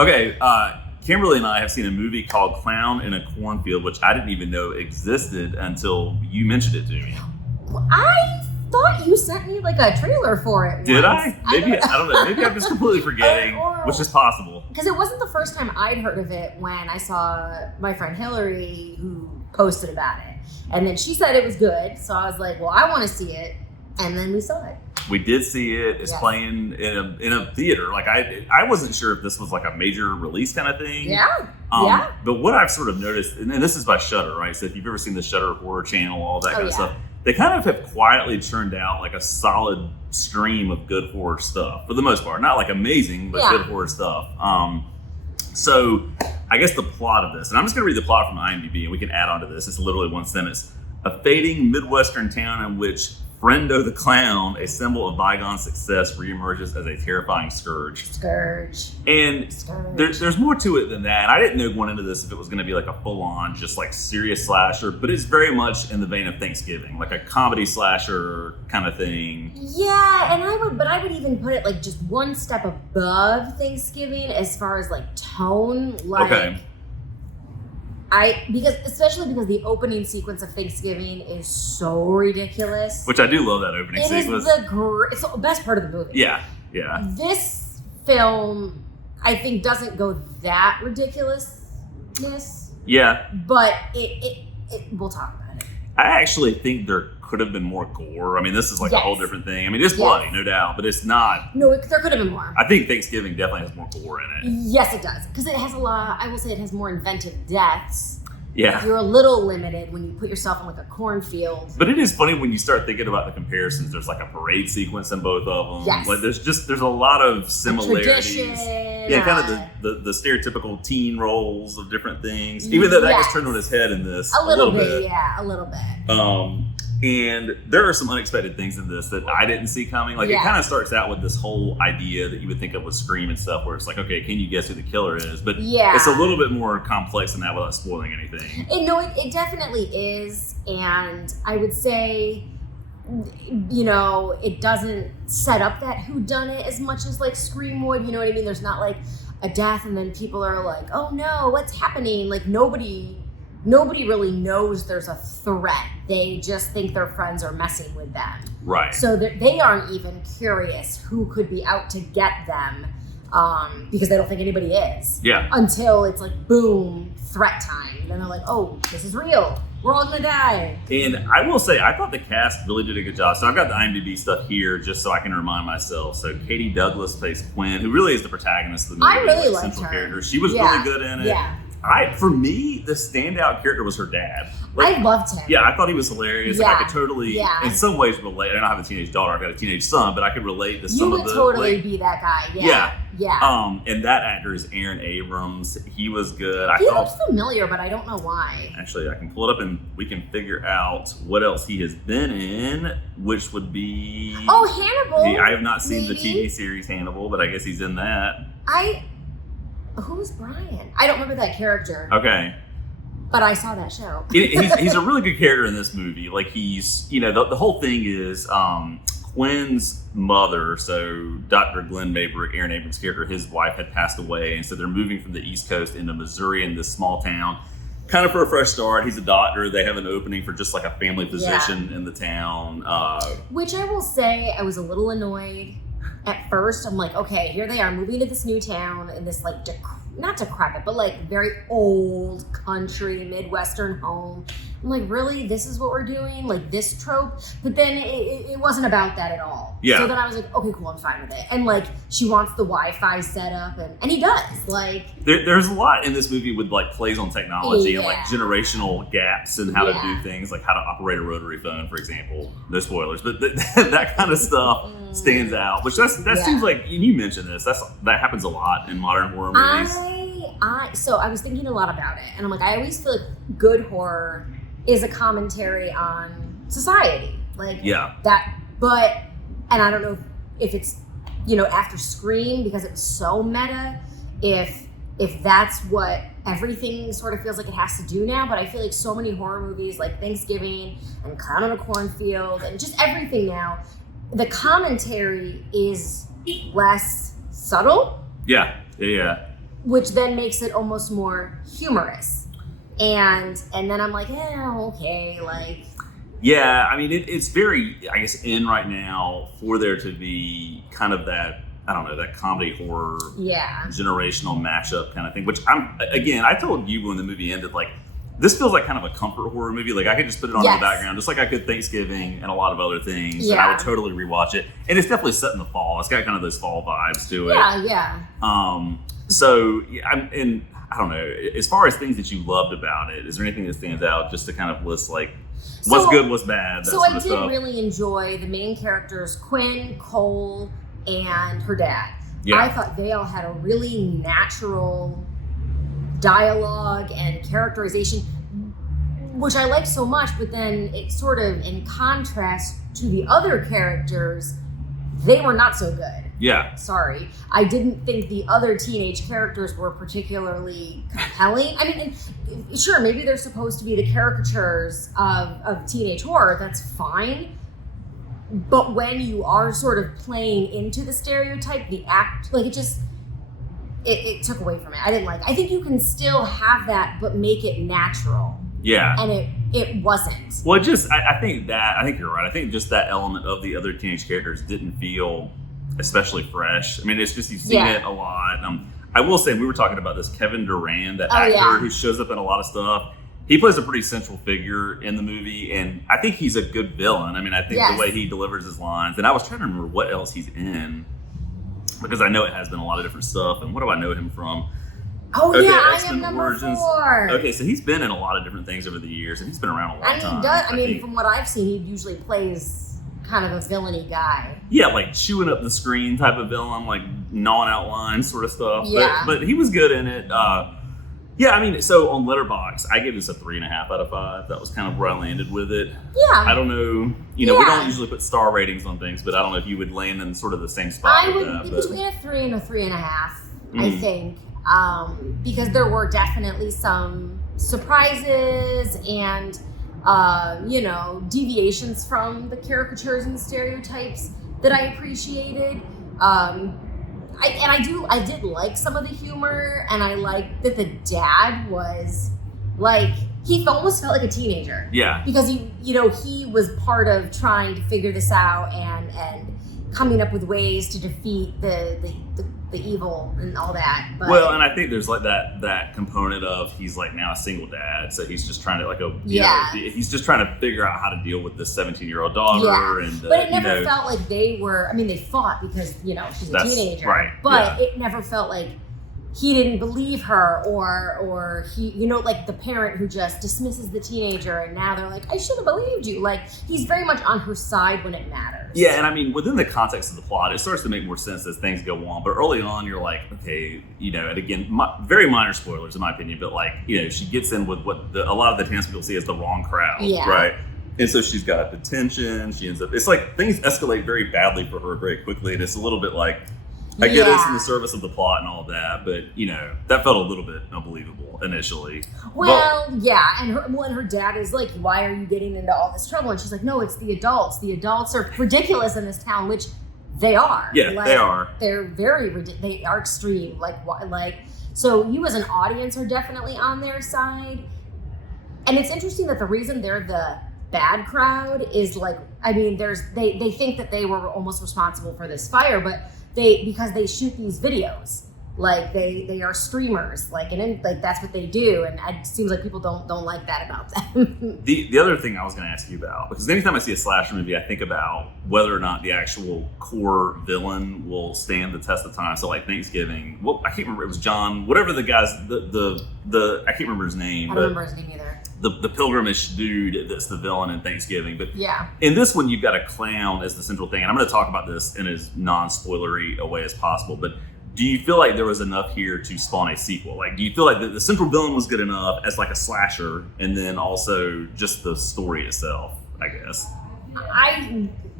Okay, Kimberly and I have seen a movie called Clown in a Cornfield, which I didn't even know existed until you mentioned it to me. I thought you sent me like a trailer for it. Did once. I? Maybe I don't know. Maybe I'm just completely forgetting, which is possible. Because it wasn't the first time I'd heard of it when I saw my friend Hillary who posted about it, and then she said it was good. So I was like, well, I want to see it, and then we saw it. We did see it. It's playing in a theater. Like I wasn't sure if this was like a major release kind of thing. Yeah. But what I've sort of noticed, and this is by Shudder, right? So if you've ever seen the Shudder Horror Channel, all that kind of stuff, they kind of have quietly churned out like a solid stream of good horror stuff for the most part. Not like amazing, but good horror stuff. So I guess the plot of this, and I'm just going to read the plot from IMDb, and we can add on to this. It's literally one sentence. A fading Midwestern town in which Friendo the Clown, a symbol of bygone success, reemerges as a terrifying scourge. And there's more to it than that. And I didn't know going into this if it was going to be like a full-on, just like serious slasher, but it's very much in the vein of Thanksgiving, like a comedy slasher kind of thing. Yeah, and I would even put it like just one step above Thanksgiving as far as like tone. Like, especially because the opening sequence of Thanksgiving is so ridiculous. Which I do love that opening sequence. It's the best part of the movie. Yeah. This film, I think, doesn't go that ridiculousness. Yeah. But it we'll talk about it. I actually think there could have been more gore. I mean, this is like a whole different thing. I mean, it's bloody, no doubt, but it's not. No, there could have been more. I think Thanksgiving definitely has more gore in it. Yes, it does. Because it has I will say it has more inventive deaths. Yeah. You're a little limited when you put yourself in like a cornfield. But it is funny when you start thinking about the comparisons. There's like a parade sequence in both of them. Yes. Like there's a lot of similarities. Tradition, kind of the stereotypical teen roles of different things. Even though that gets turned on his head in this. A little bit. Yeah, a little bit. And there are some unexpected things in this that I didn't see coming. Like it kind of starts out with this whole idea that you would think of with Scream and stuff, where it's like, okay, can you guess who the killer is? But it's a little bit more complex than that without spoiling anything. It definitely is. And I would say, you know, it doesn't set up that whodunit as much as like Scream would. You know what I mean? There's not like a death and then people are like, oh no, what's happening? Like nobody really knows there's a threat. They just think their friends are messing with them. Right. So they aren't even curious who could be out to get them because they don't think anybody is. Yeah. Until it's like, boom, threat time. And then they're like, oh, this is real. We're all going to die. And I will say, I thought the cast really did a good job. So I've got the IMDb stuff here just so I can remind myself. So Katie Douglas plays Quinn, who really is the protagonist of the movie. I really liked central her. Character. She was really good in it. Yeah. For me, the standout character was her dad. Like, I loved him. Yeah, I thought he was hilarious. Yeah. Like, I could totally, in some ways, relate. I don't have a teenage daughter. I've got a teenage son, but I could relate to some of the... You would totally be that guy. Yeah. And that actor is Aaron Abrams. He was good. He looks familiar, but I don't know why. Actually, I can pull it up and we can figure out what else he has been in, which would be... Oh, Hannibal. I have not seen the TV series Hannibal, but I guess he's in that. Who's Brian? I don't remember that character. Okay. But I saw that show. He's a really good character in this movie. Like he's, you know, the whole thing is Quinn's mother, so Dr. Glenn Maybrick, Aaron Abrams' character, his wife had passed away. And so they're moving from the East Coast into Missouri in this small town, kind of for a fresh start. He's a doctor. They have an opening for just like a family physician in the town. Which I will say, I was a little annoyed. At first, I'm like, okay, here they are moving to this new town in this like, not decrepit, but like very old country Midwestern home. I'm like, really? This is what we're doing? Like this trope? But then it wasn't about that at all. Yeah. So then I was like, okay, cool, I'm fine with it. And like, she wants the Wi-Fi set up, and he does. Like, there's a lot in this movie with like plays on technology and like generational gaps and how to do things, like how to operate a rotary phone, for example. No spoilers, but that kind of stuff stands out. Which that seems like, and you mentioned this, that happens a lot in modern horror movies. So I was thinking a lot about it, and I'm like, I always feel like good horror is a commentary on society, like that. But and I don't know if it's, you know, after Scream, because it was so meta, if that's what everything sort of feels like it has to do now. But I feel like so many horror movies like Thanksgiving and Clown in a Cornfield and just everything now, the commentary is less subtle. Yeah. which then makes it almost more humorous. And then I'm like, yeah, okay, like. Yeah, I mean, it's very, I guess, in right now for there to be kind of that, I don't know, that comedy horror generational mashup kind of thing, which I told you when the movie ended, like, this feels like kind of a comfort horror movie. Like, I could just put it on in the background, just like I could Thanksgiving and a lot of other things. Yeah. And I would totally rewatch it. And it's definitely set in the fall. It's got kind of those fall vibes to it. Yeah. So, and I don't know, as far as things that you loved about it, is there anything that stands out just to kind of list, like, what's good, what's bad, that sort of stuff? I did really enjoy the main characters, Quinn, Cole, and her dad. Yeah. I thought they all had a really natural dialogue and characterization, which I liked so much, but then it sort of, in contrast to the other characters, they were not so good. Yeah. Sorry. I didn't think the other teenage characters were particularly compelling. I mean, sure, maybe they're supposed to be the caricatures of teenage horror. That's fine. But when you are sort of playing into the stereotype, the act, like, it took away from it. I didn't like it. I think you can still have that, but make it natural. Yeah. And it wasn't. Well, I think you're right. I think just that element of the other teenage characters didn't feel especially fresh. I mean, it's just, you've seen it a lot. I will say, we were talking about this, Kevin Durand, that actor who shows up in a lot of stuff. He plays a pretty central figure in the movie, and I think he's a good villain. I mean, I think the way he delivers his lines, and I was trying to remember what else he's in, because I know it has been a lot of different stuff. And what do I know him from? Oh, okay, I am number Origins. 4. Okay, so he's been in a lot of different things over the years, and he's been around a long time. And he does. I mean, from what I've seen, he usually plays kind of a villainy guy. Yeah, like chewing up the screen type of villain, like gnawing out lines sort of stuff. Yeah. But he was good in it. Yeah, I mean, so on Letterboxd, I gave this a 3.5 out of 5. That was kind of where I landed with it. Yeah. I don't know, we don't usually put star ratings on things, but I don't know if you would land in sort of the same spot. I would, between a 3 and a 3.5, I think. Because there were definitely some surprises and, deviations from the caricatures and stereotypes that I appreciated. I did like some of the humor, and I liked that the dad was like, he almost felt like a teenager. Yeah. Because he was part of trying to figure this out and coming up with ways to defeat the evil and all that. But, well, and I think there's like that component of, he's like now a single dad, so he's just trying to he's just trying to figure out how to deal with this 17-year-old daughter. Yeah. And but it never felt like they were. I mean, they fought because she's a teenager, right? But it never felt like he didn't believe her, or he, like the parent who just dismisses the teenager, and now they're like, I should have believed you. Like, he's very much on her side when it matters. Yeah, and I mean, within the context of the plot, it starts to make more sense as things go on. But early on, you're like, okay, and again, very minor spoilers in my opinion, but like, she gets in with what a lot of the times people see as the wrong crowd, right? And so she's got detention. She ends up, it's like things escalate very badly for her very quickly, and it's a little bit like, I get it's in the service of the plot and all that, but that felt a little bit unbelievable initially. Well, and her dad is like, why are you getting into all this trouble? And she's like, no, it's the adults. The adults are ridiculous in this town, which they are. Yeah, they are. They're very they are extreme. So you as an audience are definitely on their side. And it's interesting that the reason they're the bad crowd is like, I mean, they think that they were almost responsible for this fire, but because they shoot these videos, like they are streamers, and that's what they do, and it seems like people don't like that about them. The other thing I was going to ask you about, because anytime I see a slasher movie, I think about whether or not the actual core villain will stand the test of time. So like Thanksgiving, I can't remember, it was John, whatever the guy's the I can't remember his name. I don't remember his name either. The pilgrimage dude that's the villain in Thanksgiving. But yeah, in this one, you've got a clown as the central thing. And I'm going to talk about this in as non-spoilery a way as possible. But do you feel like there was enough here to spawn a sequel? Like, do you feel like the central villain was good enough as like a slasher, and then also just the story itself, I guess?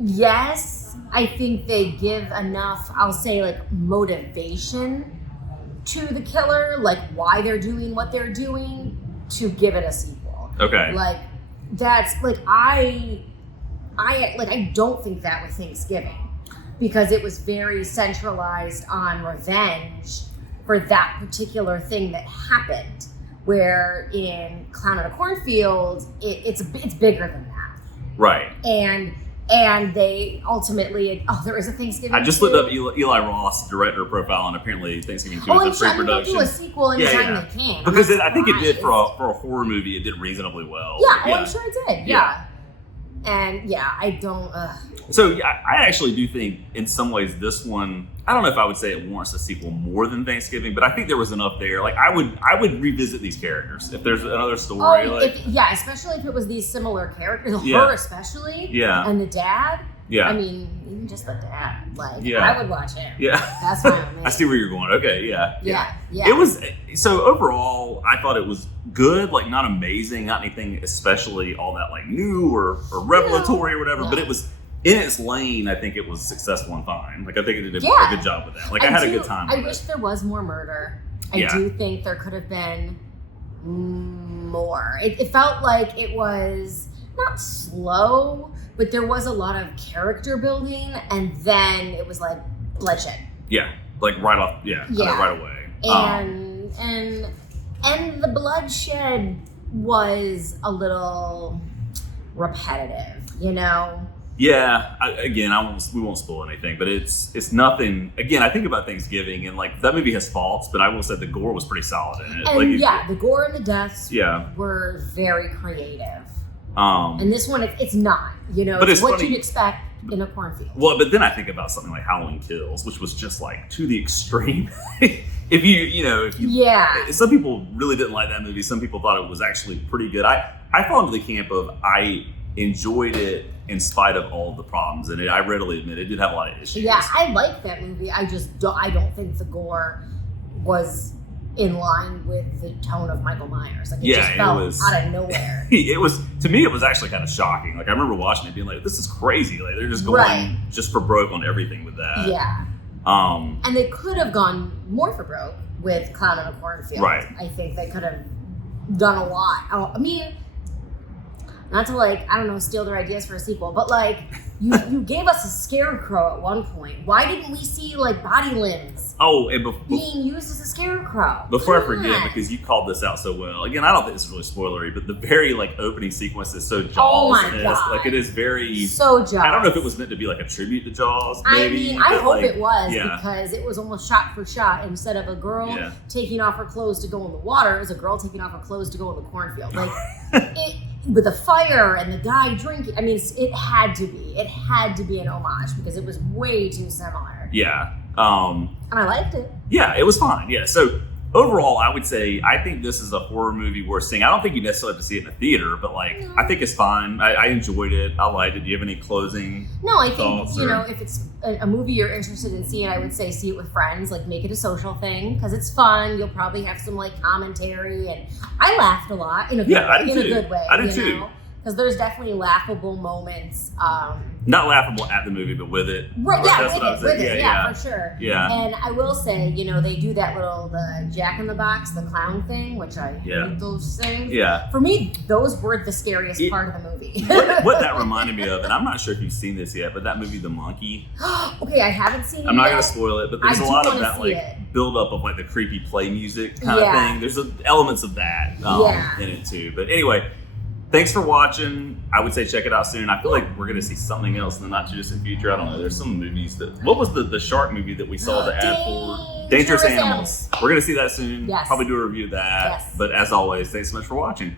Yes. I think they give enough, I'll say, like, motivation to the killer, like why they're doing what they're doing, to give it a sequel. Okay. Like, that's like, I don't think that with Thanksgiving, because it was very centralized on revenge, for that particular thing that happened. Where in Clown in a Cornfield, it's bigger than that. Right. And they ultimately, there is a Thanksgiving. I just looked up Eli Ross director profile, and apparently Thanksgiving 2 is a pre-production. They'll do a sequel anytime they can. Because I think it did for a horror movie. It did reasonably well. Yeah, I'm sure it did. Yeah. And I don't. So I actually do think in some ways this one, I don't know if I would say it warrants a sequel more than Thanksgiving, but I think there was enough there. Like I would revisit these characters if there's another story. Especially if it was these similar characters, her especially, and the dad. Yeah, I mean, even just the dad. I would watch him. Yeah, that's fine with me. I see where you're going. Okay, yeah. It was so overall. I thought it was good. Like not amazing, not anything especially all that like new or revelatory or whatever. No. But it was. In its lane, I think it was successful and fine. Like I think it did a good job with that. Like I had a good time. I wish there was more murder. I do think there could have been more. It felt like it was not slow, but there was a lot of character building, and then it was like bloodshed. Yeah, like right off. Yeah, right away. And the bloodshed was a little repetitive, you know. Yeah, we won't spoil anything, but it's nothing. Again, I think about Thanksgiving, and like that movie has faults, but I will say the gore was pretty solid in it. And the gore and the deaths were very creative. And this one, it's not. You know, but it's what you'd expect in a cornfield. Well, but then I think about something like Halloween Kills, which was just like to the extreme. If you some people really didn't like that movie. Some people thought it was actually pretty good. I fall into the camp of I enjoyed it in spite of all of the problems in it. I readily admit it did have a lot of issues. Yeah, I like that movie. I don't think the gore was in line with the tone of Michael Myers. Like it just felt out of nowhere. To me, it was actually kind of shocking. Like I remember watching it being like, this is crazy. Like they're just going just for broke on everything with that. Yeah. And they could have gone more for broke with Clown in a Cornfield. Right. I think they could have done a lot. I mean, not to steal their ideas for a sequel, but you gave us a scarecrow at one point. Why didn't we see body limbs being used as a scarecrow? Before I forget, because you called this out so well. Again, I don't think this is really spoilery, but the very opening sequence is so Jaws. Oh my God. It is very so Jaws. I don't know if it was meant to be a tribute to Jaws. Maybe, I hope it was because it was almost shot for shot. Instead of a girl taking off her clothes to go in the water, it was a girl taking off her clothes to go in the cornfield. With the fire and the guy drinking. I mean, it had to be. It had to be an homage because it was way too similar. Yeah. And I liked it. Yeah, it was fine. Yeah. So overall, I would say I think this is a horror movie worth seeing. I don't think you necessarily have to see it in a theater, but I think it's fine. I enjoyed it. I liked it. Do you have any closing No, I think, if it's a movie you're interested in seeing, I would say see it with friends. Make it a social thing because it's fun. You'll probably have some commentary, and I laughed a lot in a good way. I did too. Because there's definitely laughable moments. Not laughable at the movie, but with it. Right, with it, for sure. Yeah. And I will say, they do that the Jack in the Box, the clown thing, which I hate those things. Yeah. For me, those were the scariest part of the movie. what that reminded me of, and I'm not sure if you've seen this yet, but that movie, The Monkey. Okay, I haven't seen it I'm not going to spoil it, but there's a lot of that build up of the creepy play music kind of thing. There's elements of that in it too. But anyway, thanks for watching. I would say check it out soon. I feel like we're going to see something else in the not too distant future. I don't know. There's some movies what was the shark movie that we saw the ad for? Dangerous Animals. We're going to see that soon. Yes. Probably do a review of that. Yes. But as always, thanks so much for watching.